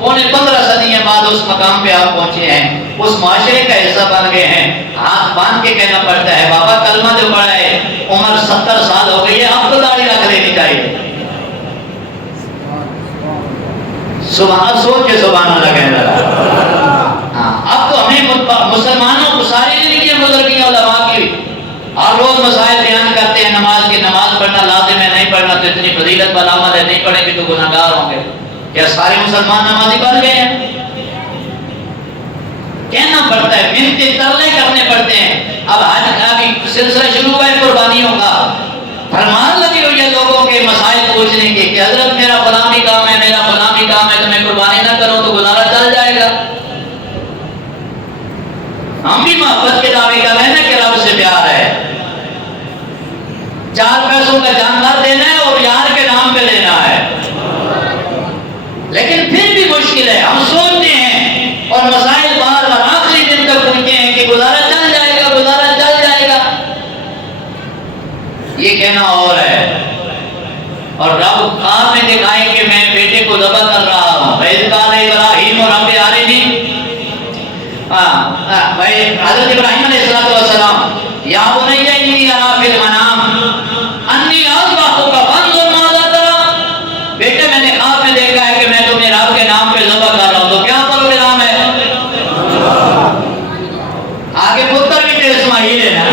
پونے 15 صدیاں بعد اس مقام پہ آپ پہنچے ہیں، اس معاشرے کا حصہ بن گئے ہیں، ہاتھ باندھ کے کہنا پڑتا ہے بابا کلمہ جو پڑھا ہے، عمر 70 سال ہو گئی ہے، اب تو داڑھی رکھ لینی چاہیے۔ سبحان، سوچ کے سبحان اللہ کہنا رہا۔ ہاں، اب تو ہمیں مسلمانوں کو ساری زندگی گزر گئی علماء کی، اور روز مسائل بیان کرتے ہیں نماز کی، نماز پڑھنا لازم ہے، نہیں پڑھنا تو اتنی فضیلت والا عمل ہے، نہیں پڑھیں گے تو گناہ گار ہوں گے۔ کیا سارے مسلمان نمازی بن گئے ہیں؟ کہنا پڑتا ہے، منتیں ترلے کرنے پڑتے ہیں۔ اب حج کا بھی سلسلہ شروع ہوا ہے قربانیوں کا، فرمان لگی ہوئی ہے لوگوں کے مسائل پوچھنے کے کہ حضرت میرا فلاں بھی کام ہے، میرا فلاں بھی کام ہے، تو میں قربانی نہ کروں تو گزارا چل جائے گا۔ ہم بھی محبت کے دعوے کر رہے ہیں کہ رب سے پیار ہے، 4 پیسوں کا جانور دینا ہے اور یار کے نام پہ لینا ہے، لیکن پھر بھی مشکل ہے۔ ہم سوچتے ہیں اور مسائل بار بار آخری دن تک پوچھتے ہیں کہ گزارا چل جائے گا، گزارا چل جائے گا، یہ کہنا اور ہے۔ اور رب خواب میں دکھائے کہ میں بیٹے کو ذبح کر رہا ہوں، وَإِذْ قَالَ إِبْرَاهِيمُ رَبِّ أَرِنِي، حضرت ابراہیم علیہ السلام، یا بنی إِنِّي أَرَىٰ فِي الْمَنَامِ أَنِّي أَذْبَحُكَ فَانظُرْ مَاذَا تَرَىٰ، بیٹے میں نے خواب میں دیکھا ہے کہ میں تمہیں رب کے نام پہ ذبح کر رہا ہوں، تو کیا پروگرام ہے؟ آگے پتر بھی تو اسماعیل ہے نا۔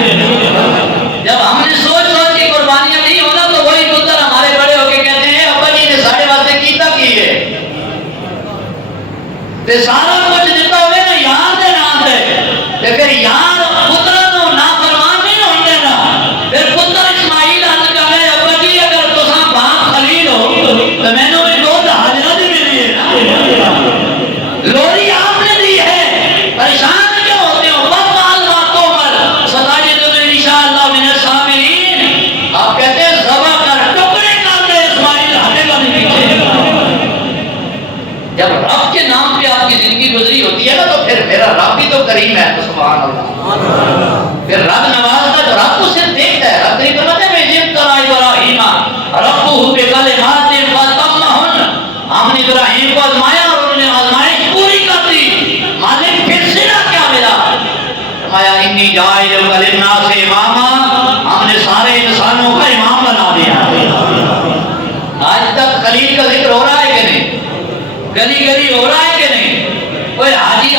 جب ہم نے سوچ سوچ کے قربانیاں نہیں ہونا تو وہی پتر ہمارے بڑے ہو کے کہتے ہیں ابا جی نے ساڑھے واسطے کیتا کی ہے، تے سارا کچھ دیتا ہوئے نا یار دے نام دے، تے پھر یار پتر نو نافرمان نہیں ہوندے نا، پھر پتر اسماعیل حضرت کہے ابا جی اگر تساں باپ خلیل ہو تو میں نے بھی دو حاجرہ دی ملی ہے نا، لوری آپ نے دی ہے، پریشان کیوں ہوتے ہو؟ وَقَالْ مَا تُؤْمَرُ سَتَجِدُنِي إِنْ شَاءَ اللَّهُ مِنَ الصَّابِرِينَ، آپ کہتے ہیں ذبح کر، ٹکڑے کر دے، اسماعیل ہٹے گا نہیں پیچھے۔ جب رب کے نام پہ آپ کی زندگی گزری ہوتی ہے نا تو پھر میرا رب بھی تو کریم ہے، تو سبحان اللہ، پھر رب نوازتا تو رب کو صرف دیکھتا ہے۔ رب نہیں فرماتے میں ابتلیٰ ابراہیم ربہ بکلمات فاتمہن، ہم نے ابراہیم کو آزمایا اور انہوں نے آزمائش پوری کر دی، مالک پھر صلہ کیا ملا؟ فرمایا انی جاعلک للناس اماما، ہم نے سارے انسانوں کا امام بنا دیا۔ آج تک خلیل کا ذکر ہو رہا ہے کہ نہیں؟ گلی گلی ہو رہا ہے کہ نہیں؟ کوئی حاجی